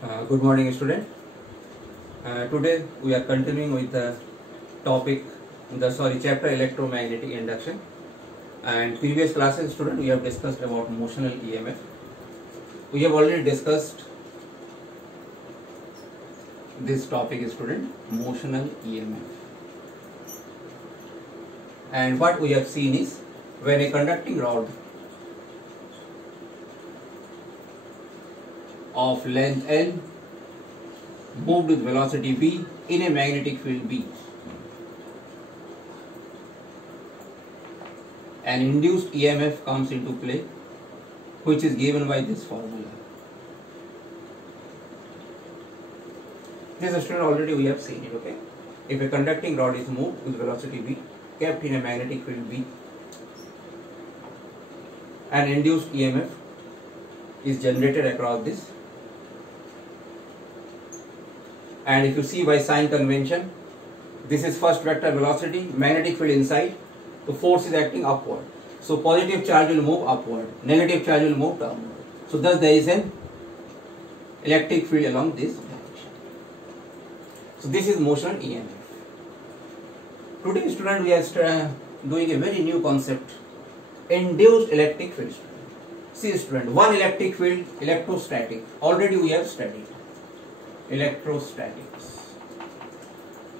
Good morning, student. Today we are continuing with the chapter electromagnetic induction. And previous classes, student, we have discussed about motional EMF. We have already discussed this topic, student, motional EMF. And what we have seen is when a conducting rod of length L moved with velocity v in a magnetic field B, an induced EMF comes into play, which is given by this formula. This student already we have seen it, okay? If a conducting rod is moved with velocity v kept in a magnetic field B, an induced EMF is generated across this. And if you see by sign convention, this is first vector velocity, magnetic field inside, the force is acting upward. So positive charge will move upward, negative charge will move downward. So thus there is an electric field along this direction. So this is motional EMF. Today, student, we are doing a very new concept, induced electric field. See, student, one electric field, electrostatic, already we have studied. Electrostatics.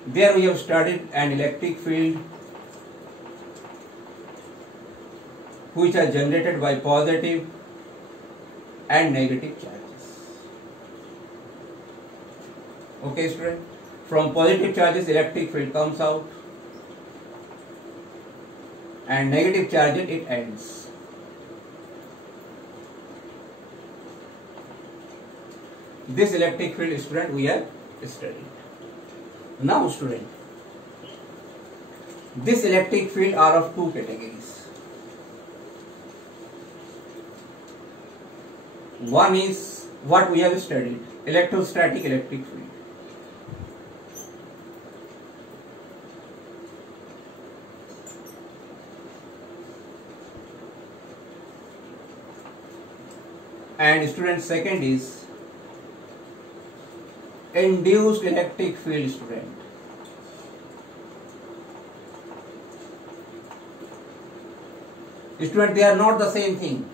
There we have studied an electric field which are generated by positive and negative charges. Okay, student? From positive charges, electric field comes out, and negative charges it ends. This electric field, student, we have studied. Now, student, this electric field are of two categories. One is what we have studied, electrostatic electric field. And student, second is induced electric field, student. Student, they are not the same thing,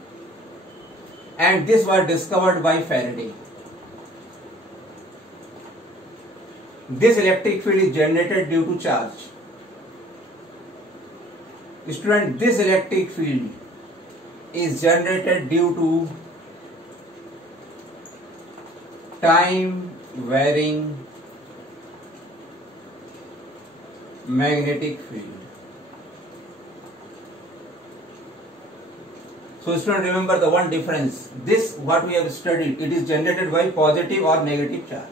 and this was discovered by Faraday. This electric field is generated due to charge. Student, this electric field is generated due to time varying magnetic field. So, student, remember the one difference. This what we have studied, it is generated by positive or negative charge.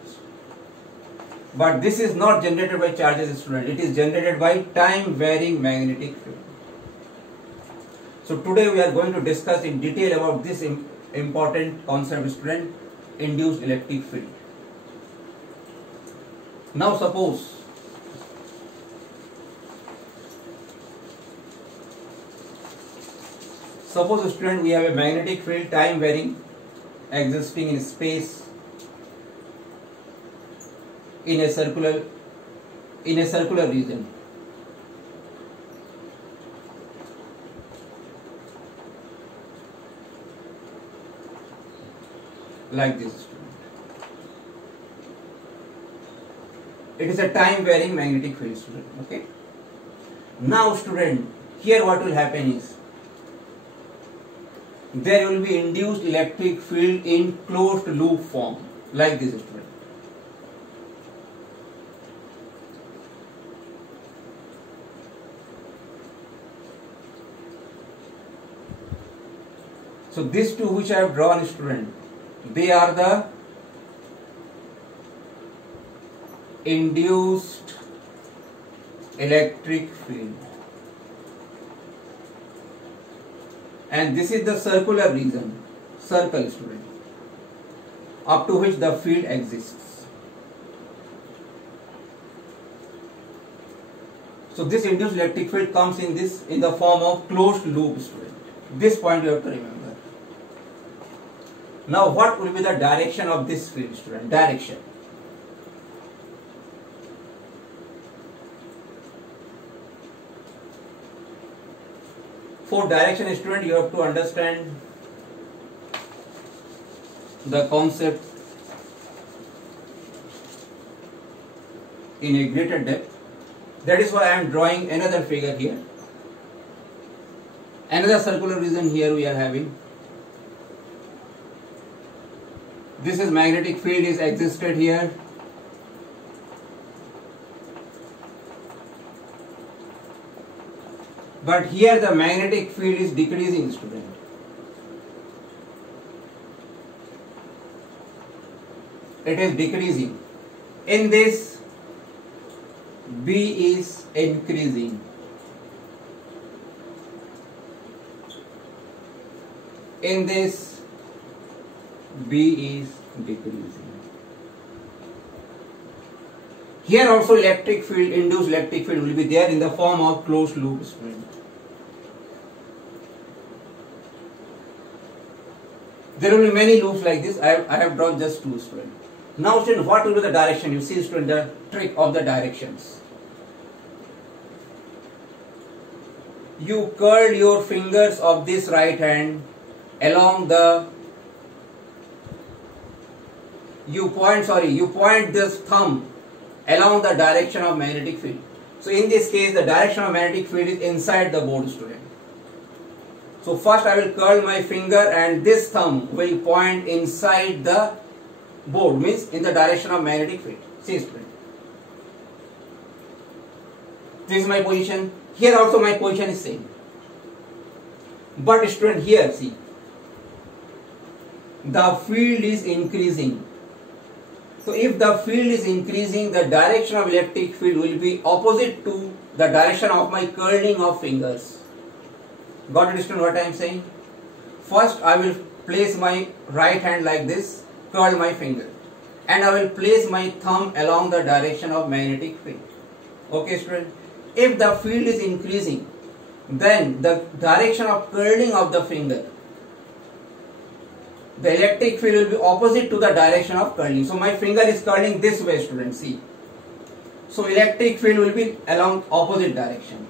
But this is not generated by charges, student. It is generated by time varying magnetic field. So today we are going to discuss in detail about this important concept, student, induced electric field. Now suppose student, we have a magnetic field time varying existing in space in a circular region. Like this, student. It is a time varying magnetic field, student. Okay. Now, student, here what will happen is there will be induced electric field in closed loop form, like this, student. So these two which I have drawn, student, they are the induced electric field, and this is the circular region, circle, student, up to which the field exists. So this induced electric field comes in the form of closed loop, student. This point you have to remember. Now what will be the direction of this field, student? Direction. For direction, student, you have to understand the concept in a greater depth. That is why I am drawing another figure here. Another circular region here we are having. This is magnetic field is existed here. But here the magnetic field is decreasing, student. It is decreasing. In this, B is increasing. In this, B is decreasing. Here also electric field, induced electric field will be there in the form of closed loop, student. There will be many loops like this. I have drawn just two, student. Now, student, what will be the direction? You see, student, the trick of the directions. You curl your fingers of this right hand along the. You point this thumb along the direction of magnetic field. So, in this case, the direction of magnetic field is inside the board, student. So, first I will curl my finger and this thumb will point inside the board, means in the direction of magnetic field. See, student. This is my position. Here also my position is same. But student, here see, the field is increasing. So if the field is increasing, the direction of electric field will be opposite to the direction of my curling of fingers. Got it, student, what I am saying? First I will place my right hand like this, curl my finger, and I will place my thumb along the direction of magnetic field. Okay, student? If the field is increasing, then the direction of curling of the finger, the electric field will be opposite to the direction of curling. So my finger is curling this way, student, see. So electric field will be along opposite direction.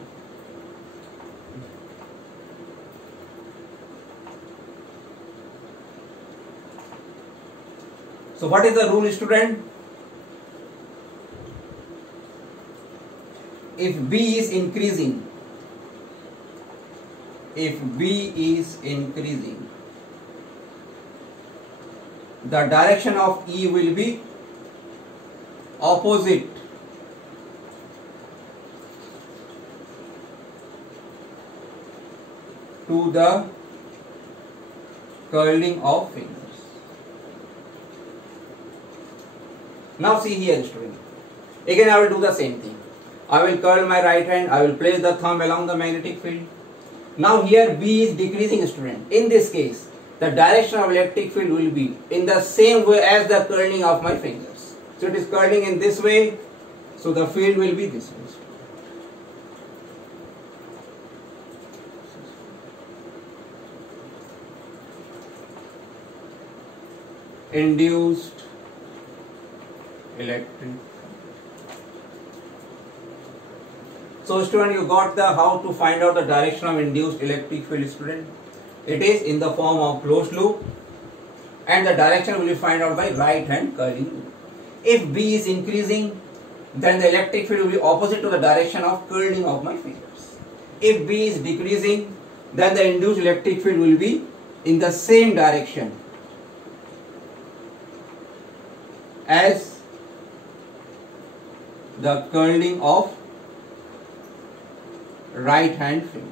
So what is the rule, student? If B is increasing, the direction of E will be opposite to the curling of fingers. Now see here, student. Again I will do the same thing. I will curl my right hand, I will place the thumb along the magnetic field. Now here B is decreasing, student. In this case, the direction of electric field will be in the same way as the curling of my fingers. So it is curling in this way, so the field will be this way. Induced electric. So student, you got the how to find out the direction of induced electric field, student. It is in the form of closed loop and the direction will be found out by right hand curling loop. If B is increasing, then the electric field will be opposite to the direction of curling of my fingers. If B is decreasing, then the induced electric field will be in the same direction as the curling of right hand fingers.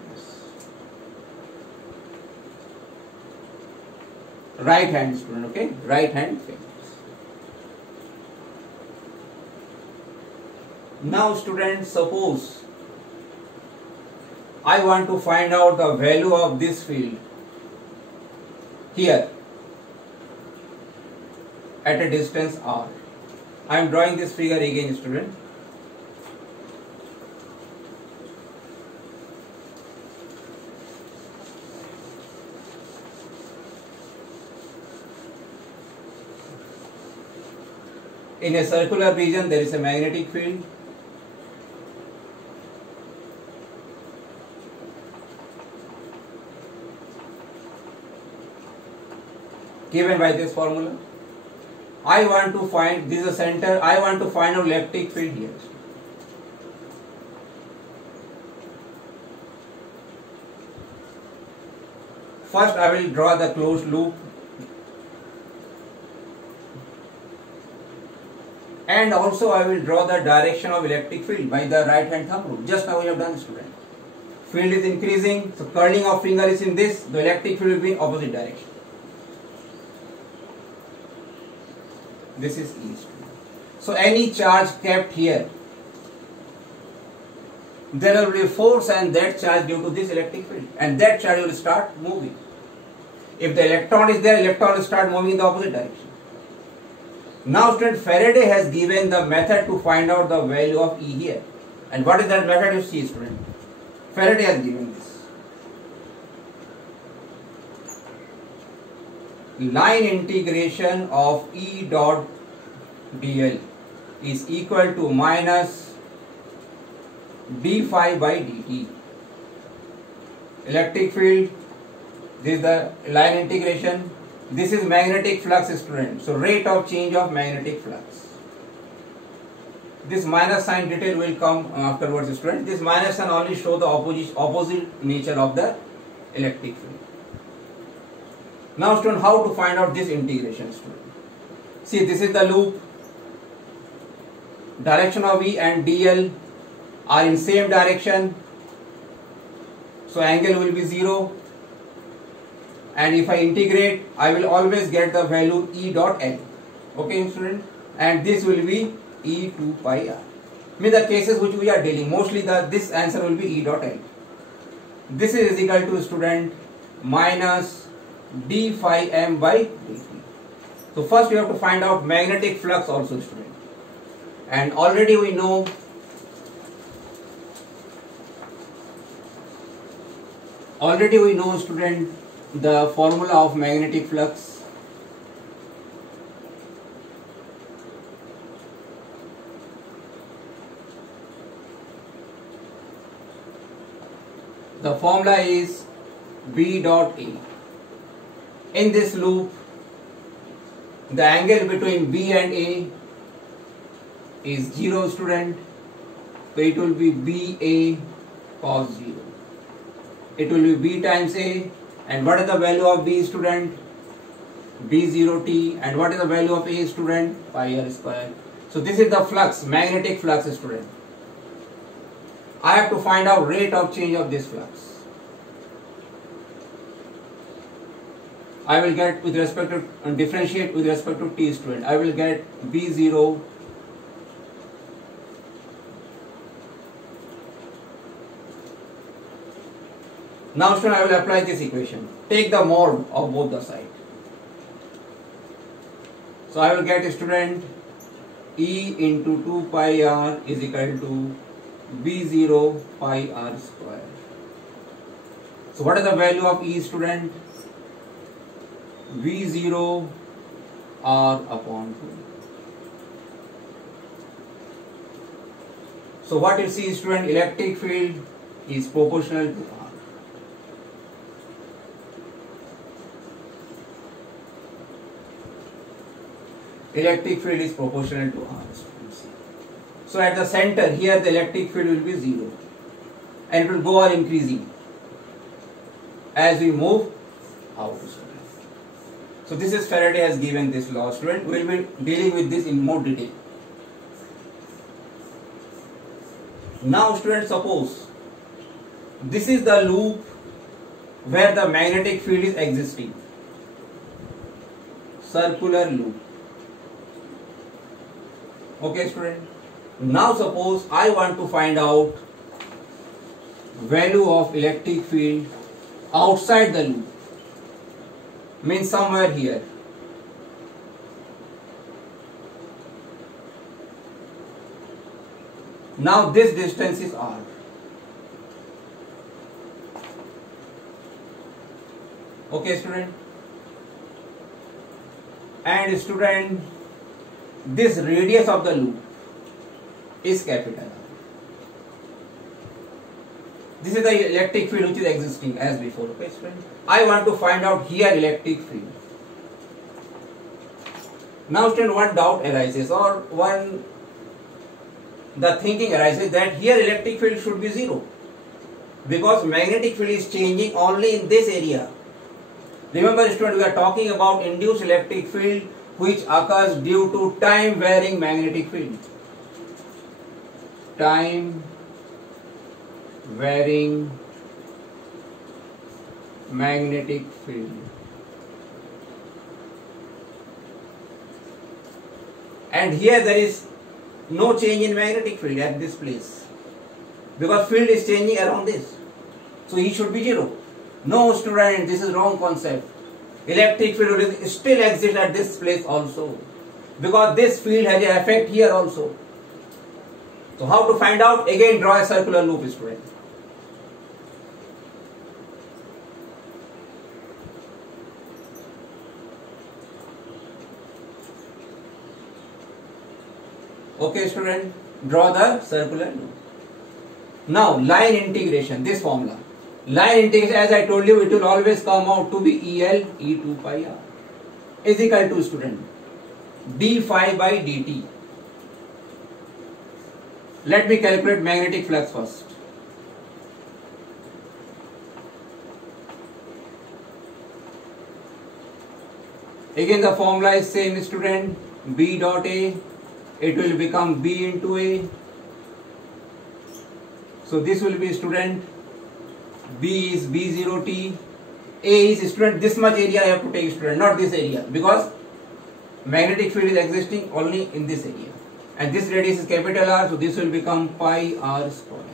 Right hand, student, okay? Right hand fingers. Now students, suppose I want to find out the value of this field here at a distance r. I am drawing this figure again, student. In a circular region there is a magnetic field. Given by this formula. I want to find, this is the center, I want to find out electric field here. First I will draw the closed loop and also I will draw the direction of electric field by the right hand thumb rule. Just now we have done, student. Field is increasing, so curling of finger is in this, the electric field will be in opposite direction. This is east. So any charge kept here, there will be a force and that charge due to this electric field, and that charge will start moving. If the electron is there, electron will start moving in the opposite direction. Now student, Faraday has given the method to find out the value of E here. And what is that method you see, student? Faraday has given this. Line integration of E dot dl is equal to minus d phi by dt. Electric field, this is the line integration. This is magnetic flux, student. So rate of change of magnetic flux. This minus sign detail will come afterwards, student. This minus sign only show the opposite nature of the electric field. Now student, how to find out this integration, student? See, this is the loop. Direction of E and dl are in same direction. So angle will be 0. And if I integrate, I will always get the value E dot L. Okay, student? And this will be E 2 pi r. Mean the cases which we are dealing, mostly this answer will be E dot L. This is equal to, student, minus d phi m by dt. So first you have to find out magnetic flux also, student. And already we know student, the formula of magnetic flux. The formula is B dot A. In this loop, the angle between B and A is 0, student. So it will be BA cos 0. It will be B times A. And what is the value of B, student? B0t. And what is the value of A, student? Pi r square. So this is the flux, magnetic flux, student. I have to find out rate of change of this flux. I will get with respect to, differentiate with respect to t, student. I will get B0 Now student, I will apply this equation. Take the mode of both the sides. So I will get, student, E into 2 pi r is equal to B0 pi r square. So what is the value of E, student? V0 r upon 2. So what you see, student, electric field is proportional to r. Electric field is proportional to r. So at the center here the electric field will be 0 and it will go on increasing as we move out. So this is Faraday has given this law, student. We will be dealing with this in more detail. Now student, suppose this is the loop where the magnetic field is existing. Circular loop. Okay, student. Now suppose I want to find out value of electric field outside the loop. Means somewhere here. Now this distance is r. Okay, student. And student, this radius of the loop is capital R. This is the electric field which is existing as before. Okay, student. I want to find out here electric field. Now, student, one doubt arises, or the thinking arises that here electric field should be 0, because magnetic field is changing only in this area. Remember, student, we are talking about induced electric field which occurs due to time varying magnetic field. Time varying magnetic field. And here there is no change in magnetic field at this place, because field is changing around this. So E should be 0. No, student, this is wrong concept. Electric field will still exist at this place also, because this field has an effect here also. So how to find out? Again, draw a circular loop, student. Okay, student, draw the circular loop. Now, line integration, this formula. Line integration, as I told you, it will always come out to be EL E2 pi R is equal to, student, d phi by dt. Let me calculate magnetic flux first. Again, the formula is same, student. B dot A, it will become B into A. So this will be, student, B is B0T, A is, student, this much area I have to take, student, not this area, because magnetic field is existing only in this area. And this radius is capital R, so this will become pi R square.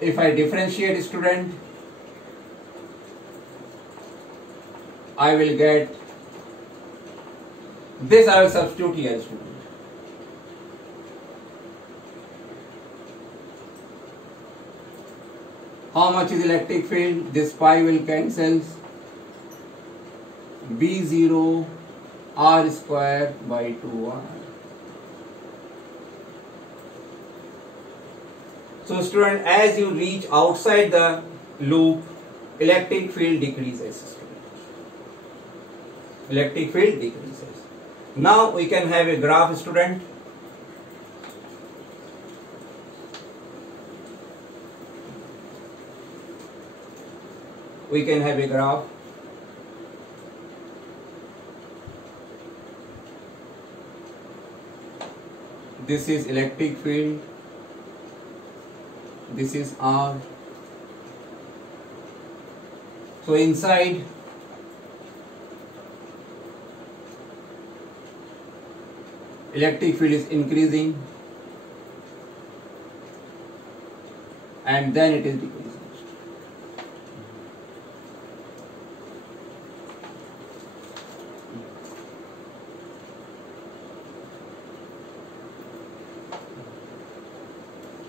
If I differentiate, student, I will get this. I will substitute here, student. How much is electric field? This pi will cancel. B0 R square by 2R. So, student, as you reach outside the loop, electric field decreases. Electric field decreases. Now we can have a graph, student. We can have a graph. This is electric field. This is R. So inside electric field is increasing and then it is decreasing.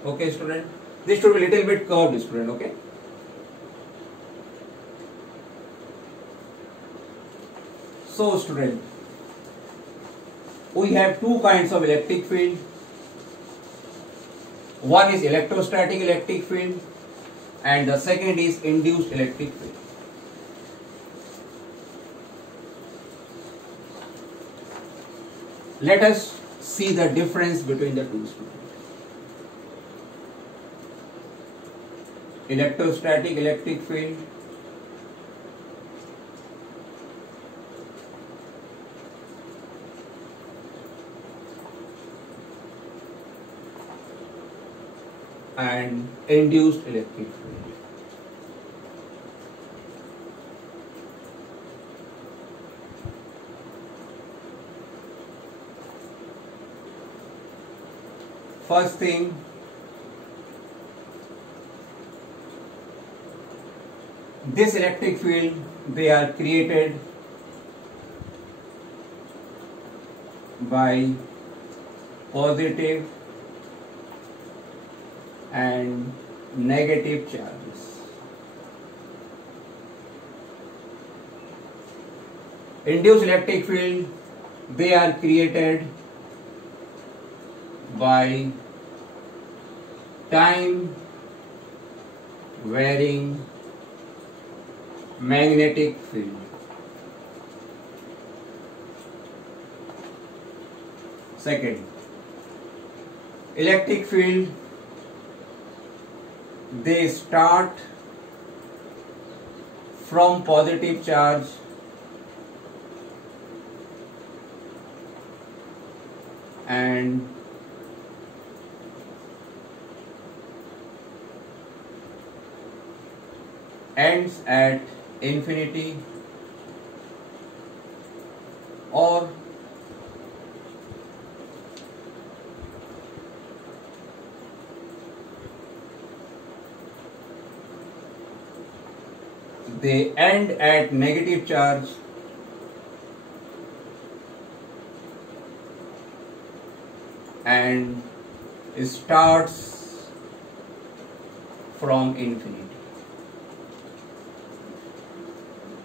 Okay, student. This should be little bit curved, student. Okay. So, student, we have two kinds of electric field. One is electrostatic electric field, and the second is induced electric field. Let us see the difference between the two, students. Electrostatic electric field and induced electric field. First thing, this electric field, they are created by positive and negative charges. Induced electric field, they are created by time varying magnetic field. Second, electric field, they start from positive charge and ends at infinity, or they end at negative charge and starts from infinity.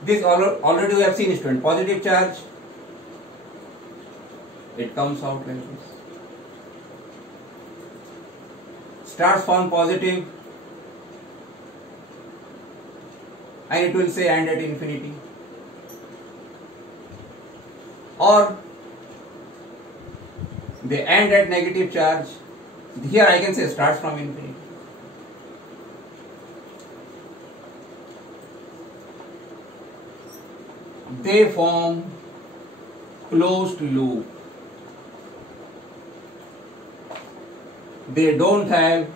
This already we have seen, student. Positive charge, it comes out like this. Starts from positive and it will say end at infinity. Or they end at negative charge. Here I can say starts from infinity. They form closed loop. They don't have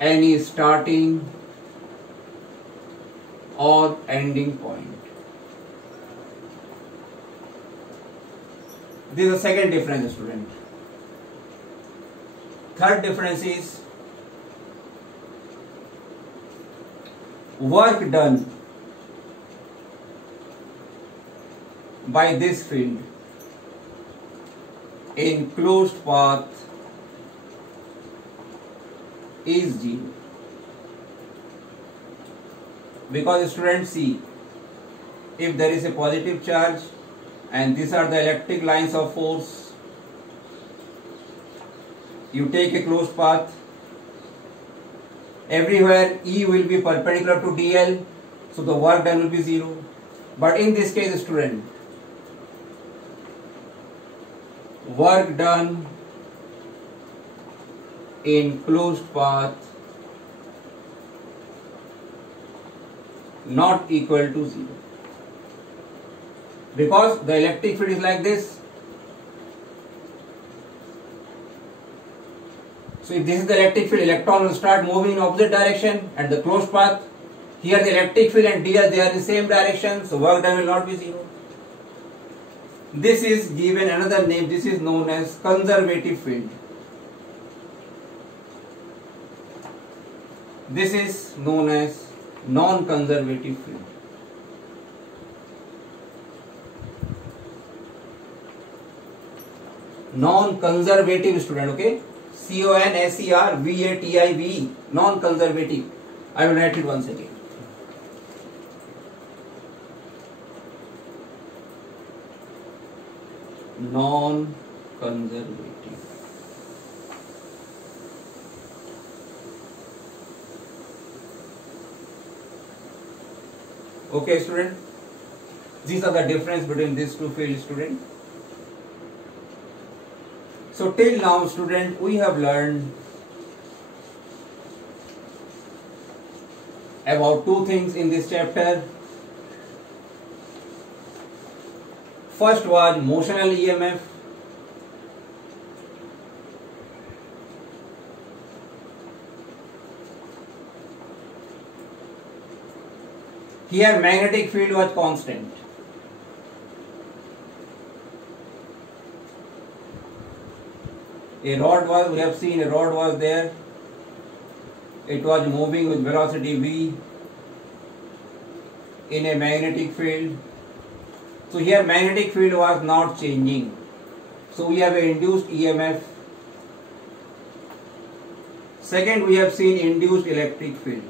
any starting or ending point. This is the second difference, student. Third difference is work done by this field in closed path is zero. Because students, see, if there is a positive charge and these are the electric lines of force, you take a closed path, everywhere E will be perpendicular to DL, so the work done will be zero. But in this case, student, work done in closed path not equal to zero, because the electric field is like this. So if this is the electric field, electron will start moving in opposite direction and the closed path. Here the electric field and dl, they are in the same direction, so work done will not be zero. This is given another name. This is known as conservative field. This is known as non-conservative field. Non-conservative, student, okay? CONSERVATIVE, non-conservative. I will write it once again. Non-conservative. Okay, student. These are the difference between these two fields, student. So till now, student, we have learned about two things in this chapter. First was motional EMF. Here magnetic field was constant. A rod was, we have seen a rod was there. It was moving with velocity v in a magnetic field. So here magnetic field was not changing. So we have an induced EMF. Second, we have seen induced electric field.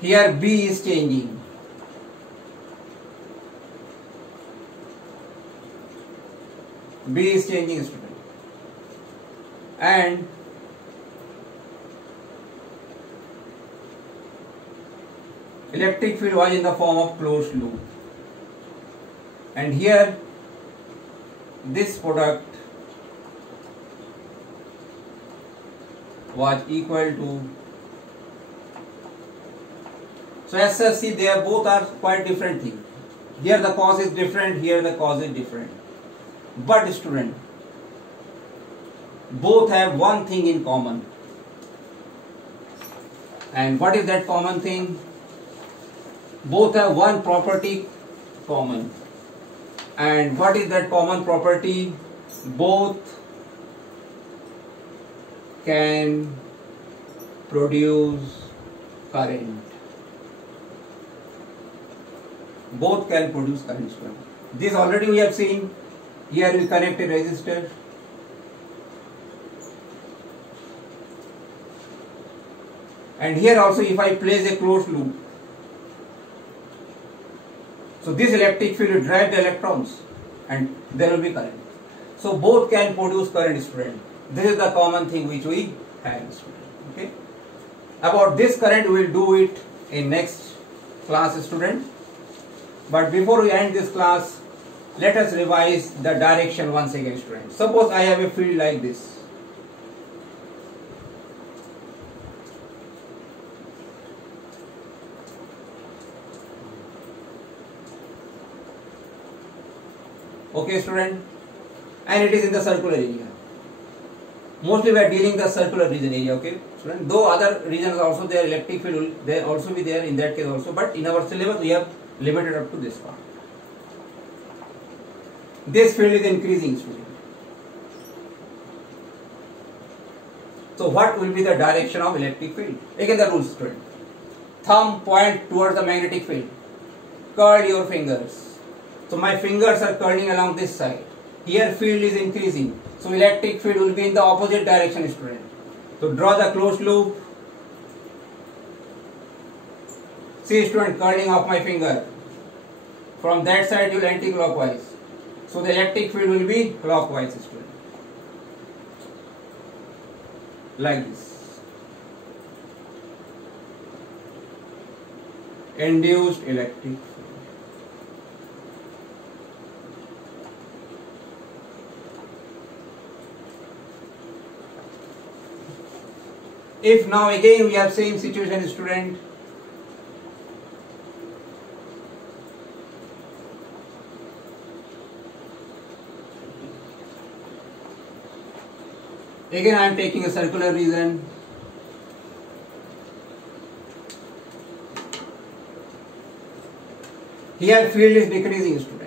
Here B is changing. B is changing, student. And electric field was in the form of closed loop. And here this product was equal to, so as such, see, they are both are quite different things. Here the cause is different, here the cause is different. But student, both have one thing in common. And what is that common thing? Both have one property common. And what is that common property? Both can produce current. Both can produce current. This already we have seen. Here we connect a resistor. And here also if I place a closed loop, so this electric field will drive the electrons and there will be current. So both can produce current, student. This is the common thing which we have, student. Okay. About this current we will do it in next class, student. But before we end this class, let us revise the direction once again, student. Suppose I have a field like this. Okay, student, and it is in the circular area. Mostly we are dealing the circular region area, okay, student. Though other regions also there, electric field will there also be there in that case also, but in our syllabus we have limited up to this part. This field is increasing, student. So what will be the direction of electric field? Again the rules, student. Thumb point towards the magnetic field. Curl your fingers. So my fingers are curling along this side. Here field is increasing. So electric field will be in the opposite direction, student. So draw the closed loop. See, student, curling of my finger. From that side you will anti-clockwise. So the electric field will be clockwise, student. Like this. Induced electric field. If now again we have same situation, student, again I am taking a circular region. Here field is decreasing, student.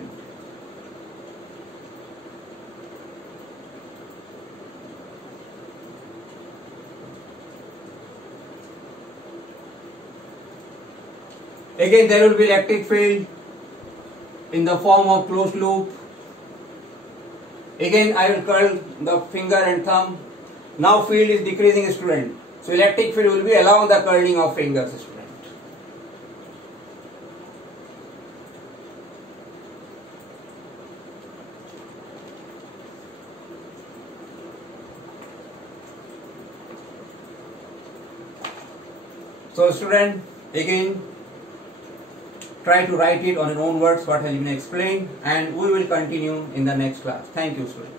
Again there will be electric field in the form of closed loop. Again I will curl the finger and thumb. Now field is decreasing, student. So electric field will be along the curling of fingers, student. So student, again try to write it on your own words what has been explained, and we will continue in the next class. Thank you, student.